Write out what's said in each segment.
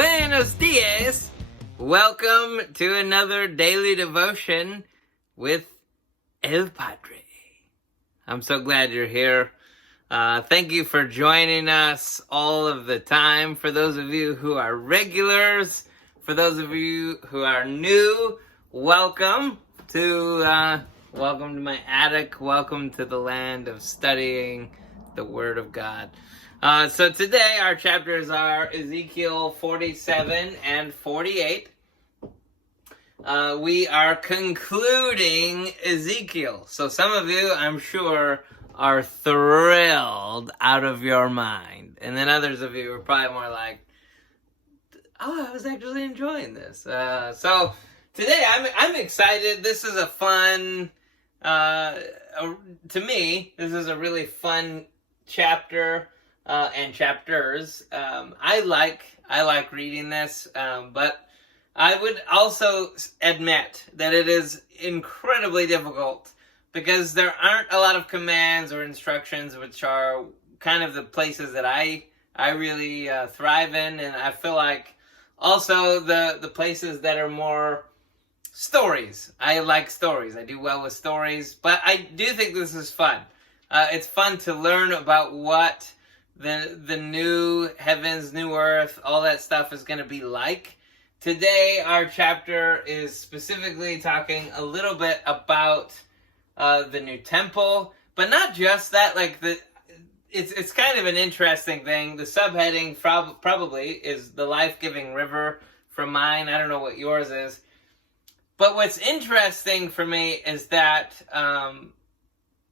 Buenos dias! Welcome to another daily devotion with El Padre. I'm so glad you're here. Thank you for joining us all of the time. For those of you who are regulars, for those of you who are new, welcome to my attic. Welcome to the land of studying the Word of God. So today our chapters are Ezekiel 47 and 48. We are concluding Ezekiel. So some of you, I'm sure, are thrilled out of your mind. And then others of you are probably more like, oh, I was actually enjoying this. So today I'm excited. This is a fun, to me, this is a really fun chapter. And chapters. I like reading this, but I would also admit that it is incredibly difficult because there aren't a lot of commands or instructions, which are kind of the places that I really thrive in, and I feel like also the places that are more stories. I like stories. I do well with stories, but I do think this is fun. It's fun to learn about what the new heavens, new earth, all that stuff is going to be like. Today, our chapter is specifically talking a little bit about the new temple, but not just that. It's kind of an interesting thing. The subheading probably is the life-giving river from mine. I don't know what yours is. But what's interesting for me is that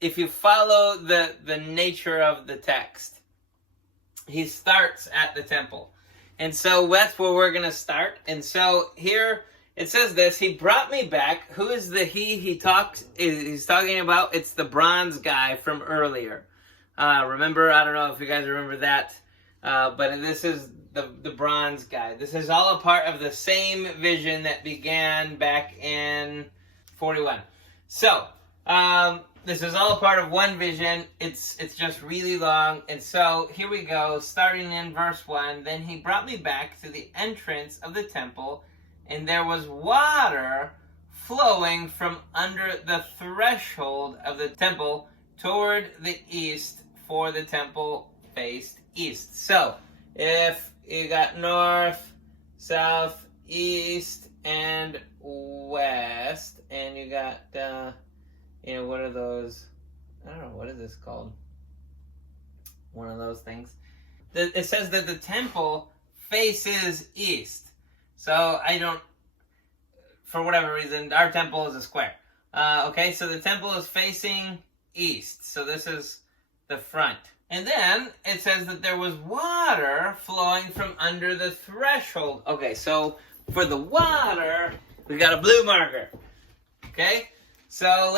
if you follow the nature of the text, he starts at the temple. And so that's where we're going to start. And so here it says this, he brought me back. Who is the he's talking about? It's the bronze guy from earlier. Remember, I don't know if you guys remember that, but this is the bronze guy. This is all a part of the same vision that began back in 41. So, this is all a part of one vision. It's just really long. And so here we go, starting in verse 1. Then he brought me back to the entrance of the temple, and there was water flowing from under the threshold of the temple toward the east, for the temple faced east. So if you got north, south, east, and west, and you got what are those? I don't know, what is this called? One of those things. It says that the temple faces east. So for whatever reason, our temple is a square. Okay, so the temple is facing east. So this is the front. And then it says that there was water flowing from under the threshold. Okay, so for the water, we got a blue marker. Okay? So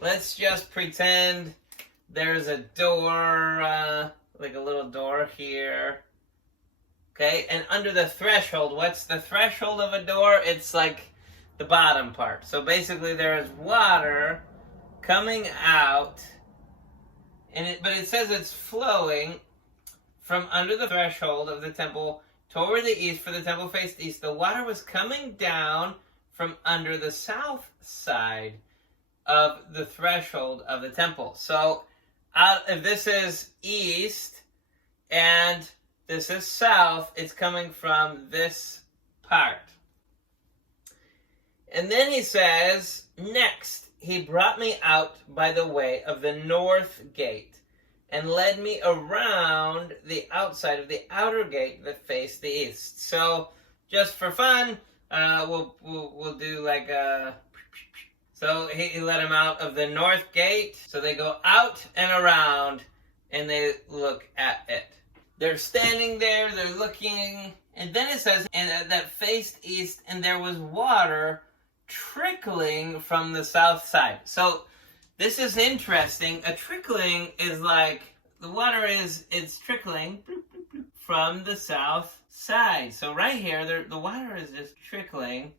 let's just pretend there's a door, like a little door here. Okay, and under the threshold, what's the threshold of a door? It's like the bottom part. So basically there is water coming out, but it says it's flowing from under the threshold of the temple toward the east, for the temple faced east. The water was coming down from under the south side of the threshold of the temple. So if this is east and this is south, it's coming from this part. And then he says, next, he brought me out by the way of the north gate and led me around the outside of the outer gate that faced the east. So just for fun, we'll do like a... So he let him out of the north gate. So they go out and around and they look at it. They're standing there, they're looking, and then it says, and that faced east, and there was water trickling from the south side. So this is interesting. A trickling is like, the water it's trickling from the south side. So right here, the water is just trickling.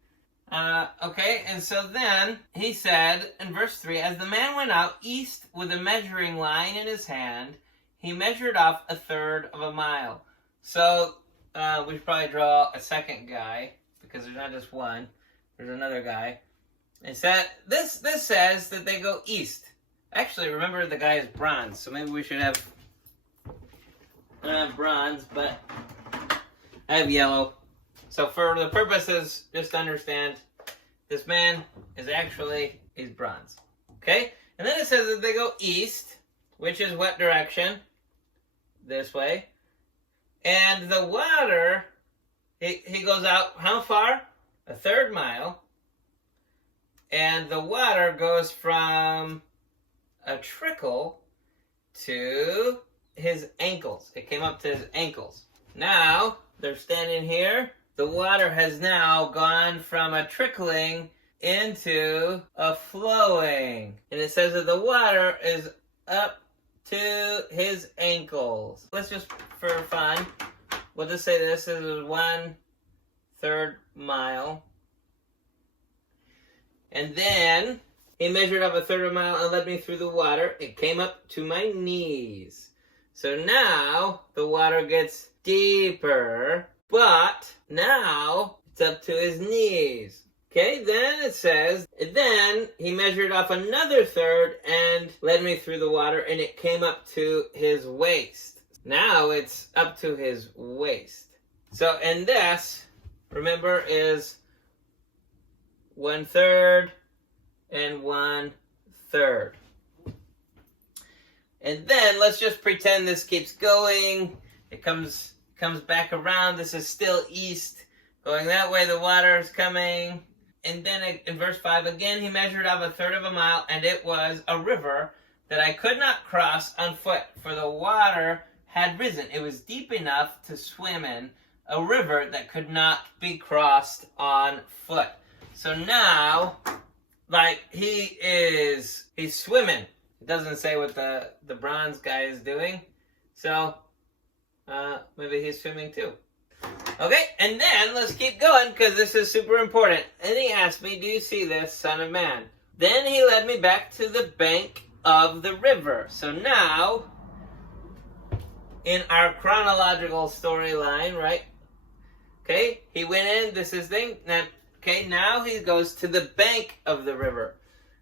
Okay, and so then he said in verse 3, as the man went out east with a measuring line in his hand, he measured off 1/3 of a mile. So we should probably draw a second guy, because there's not just one. There's another guy. And so this says that they go east. Actually, remember the guy is bronze, so maybe we should have bronze, but I have yellow. So for the purposes, just understand, this man is actually, he's bronze. Okay? And then it says that they go east, which is what direction? This way. And the water, he goes out how far? A third mile. And the water goes from a trickle to his ankles. It came up to his ankles. Now, they're standing here. The water has now gone from a trickling into a flowing. And it says that the water is up to his ankles. Let's just, for fun, we'll just say this is 1/3 mile. And then he measured up a third of a mile and led me through the water. It came up to my knees. So now the water gets deeper, but now it's up to his knees. Okay, then it says, then he measured off another third and led me through the water, and it came up to his waist. Now it's up to his waist. So, and this, remember, is 1/3 and 1/3. And then let's just pretend this keeps going. It comes back around. This is still east. Going that way, the water is coming. And then in verse 5, again, he measured off a third of a mile, and it was a river that I could not cross on foot, for the water had risen. It was deep enough to swim in, a river that could not be crossed on foot. So now, like, he's swimming. It doesn't say what the bronze guy is doing. So, maybe he's swimming too. Okay, and then let's keep going, because this is super important. And he asked me, do you see this, son of man? Then he led me back to the bank of the river. So now, in our chronological storyline, right? Okay, he went in, this is thing. Okay, now he goes to the bank of the river.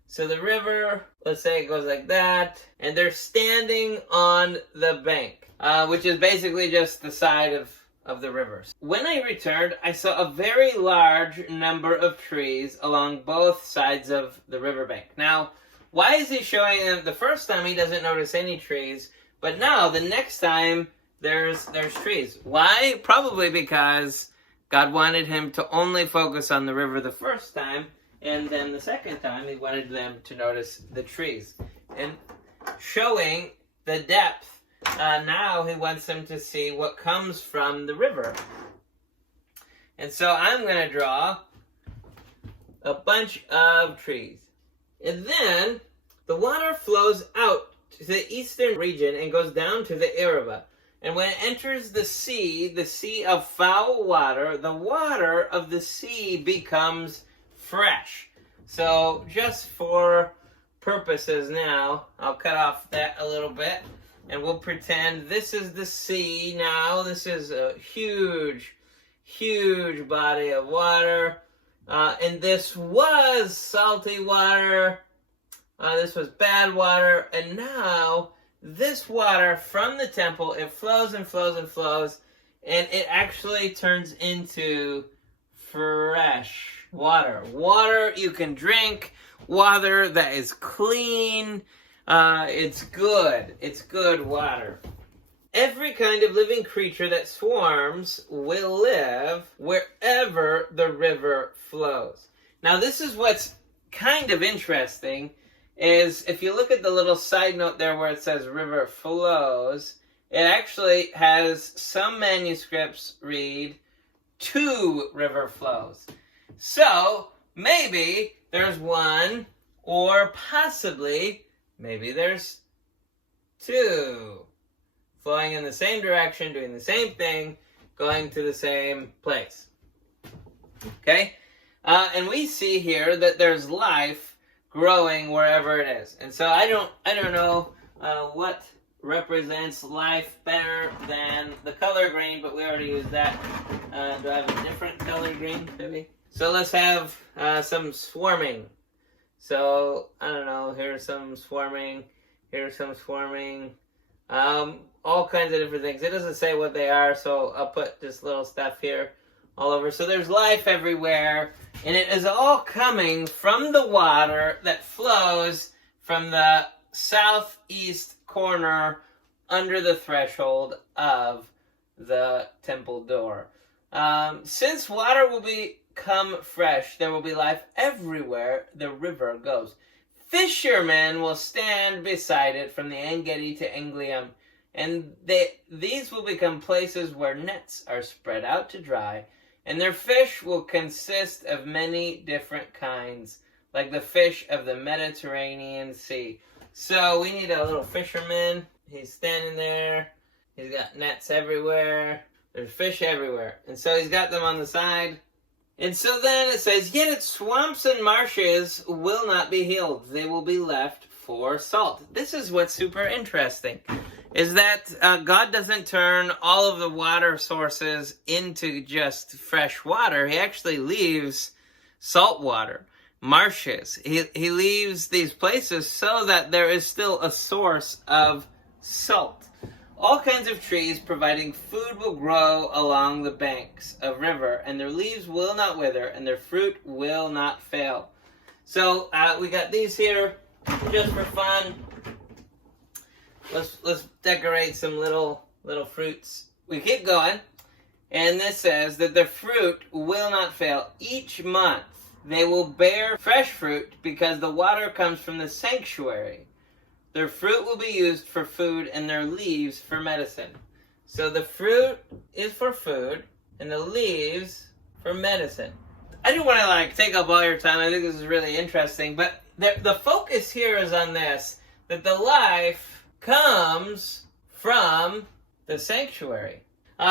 So the river, let's say it goes like that, and they're standing on the bank, which is basically just the side of the river. When I returned, I saw a very large number of trees along both sides of the riverbank. Now, why is he showing them? The first time he doesn't notice any trees, but now the next time there's trees. Why? Probably because God wanted him to only focus on the river the first time, and then the second time he wanted them to notice the trees. And showing the depth, now he wants them to see what comes from the river. And so I'm going to draw a bunch of trees. And then the water flows out to the eastern region and goes down to the Arabah. And when it enters the sea of foul water, the water of the sea becomes fresh. So just for purposes now, I'll cut off that a little bit, and we'll pretend this is the sea now. This is a huge, huge body of water. And this was salty water. This was bad water. And now this water from the temple, it flows and flows and flows, and it actually turns into fresh water. Water you can drink, water that is clean. It's good. It's good water. Every kind of living creature that swarms will live wherever the river flows. Now, this is what's kind of interesting, is if you look at the little side note there where it says river flows, it actually has some manuscripts read 2 river flows. So, maybe there's 1, or possibly maybe there's 2. Flowing in the same direction, doing the same thing, going to the same place. Okay? And we see here that there's life growing wherever it is. And so I don't know what represents life better than the color green, but we already used that. Do I have a different color green, maybe? So let's have some swarming. So, I don't know, here's some swarming, here's some swarming, all kinds of different things. It doesn't say what they are, so I'll put just little stuff here all over. So there's life everywhere, and it is all coming from the water that flows from the southeast corner under the threshold of the temple door. Since water will become fresh, there will be life everywhere the river goes. Fishermen will stand beside it from the En-Gedi to Englium, and these will become places where nets are spread out to dry, and their fish will consist of many different kinds, like the fish of the Mediterranean Sea. So we need a little fisherman. He's standing there. He's got nets everywhere. There's fish everywhere. And so he's got them on the side. And so then it says, yet its swamps and marshes will not be healed. They will be left for salt. This is what's super interesting, is that God doesn't turn all of the water sources into just fresh water. He actually leaves salt water, marshes. He leaves these places so that there is still a source of salt. All kinds of trees providing food will grow along the banks of river, and their leaves will not wither, and their fruit will not fail. So we got these here just for fun. Let's decorate some little fruits. We keep going, and this says that the fruit will not fail. Each month they will bear fresh fruit because the water comes from the sanctuary. Their fruit will be used for food and their leaves for medicine. So the fruit is for food and the leaves for medicine. I didn't want to take up all your time. I think this is really interesting. But the focus here is on this, that the life comes from the sanctuary.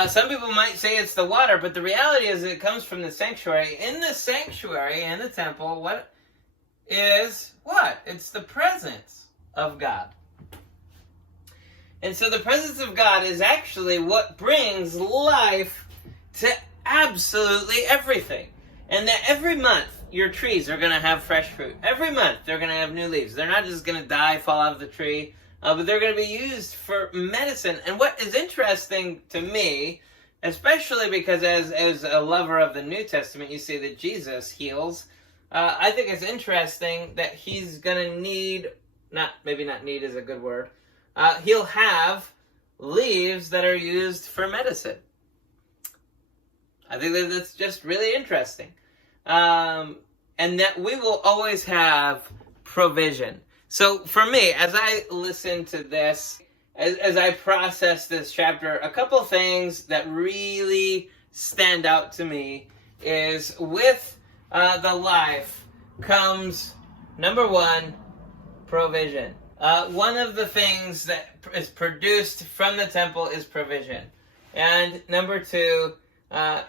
Some people might say it's the water, but the reality is it comes from the sanctuary. In the sanctuary, in the temple, what is what? It's the presence of God. And so the presence of God is actually what brings life to absolutely everything. And that every month your trees are going to have fresh fruit. Every month they're going to have new leaves. They're not just going to die, fall out of the tree, but they're going to be used for medicine. And what is interesting to me, especially because as a lover of the New Testament, you see that Jesus heals. I think it's interesting that he's going to need, maybe not need is a good word, he'll have leaves that are used for medicine. I think that's just really interesting. And that we will always have provision. So for me, as I listen to this, as I process this chapter, a couple things that really stand out to me is with the life comes, number one, provision. One of the things that is produced from the temple is provision. And number two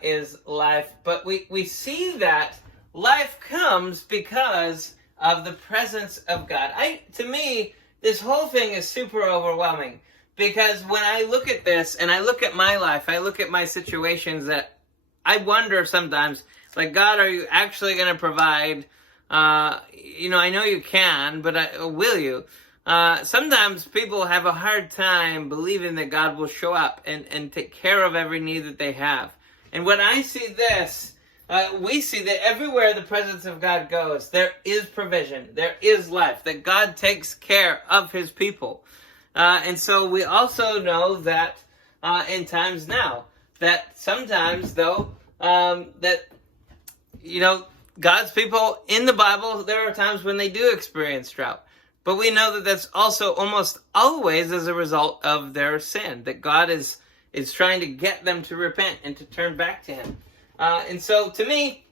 is life. But we see that life comes because of the presence of God. To me, this whole thing is super overwhelming. Because when I look at this, and I look at my life, I look at my situations, that I wonder sometimes, God, are you actually going to provide? I know you can, but will you? Sometimes people have a hard time believing that God will show up and take care of every need that they have. And when I see this, we see that everywhere the presence of God goes, there is provision, there is life, that God takes care of his people. And so we also know that in times now, that sometimes though, God's people in the Bible, there are times when they do experience drought. But we know that that's also almost always as a result of their sin, that God is trying to get them to repent and to turn back to him. And so to me,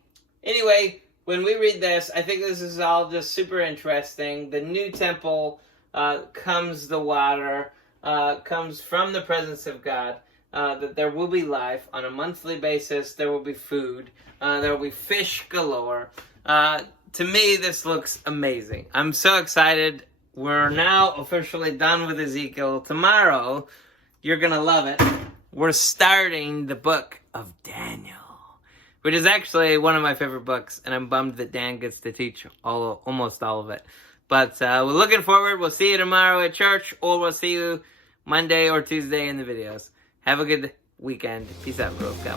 anyway, when we read this, I think this is all just super interesting. The new temple comes the water, comes from the presence of God, that there will be life on a monthly basis. There will be food. There will be fish galore. To me, this looks amazing. I'm so excited we're now officially done with Ezekiel. Tomorrow, you're going to love it. We're starting the book of Daniel, which is actually one of my favorite books, and I'm bummed that Dan gets to teach almost all of it. But we're looking forward. We'll see you tomorrow at church, or we'll see you Monday or Tuesday in the videos. Have a good weekend. Peace out, bros. Go.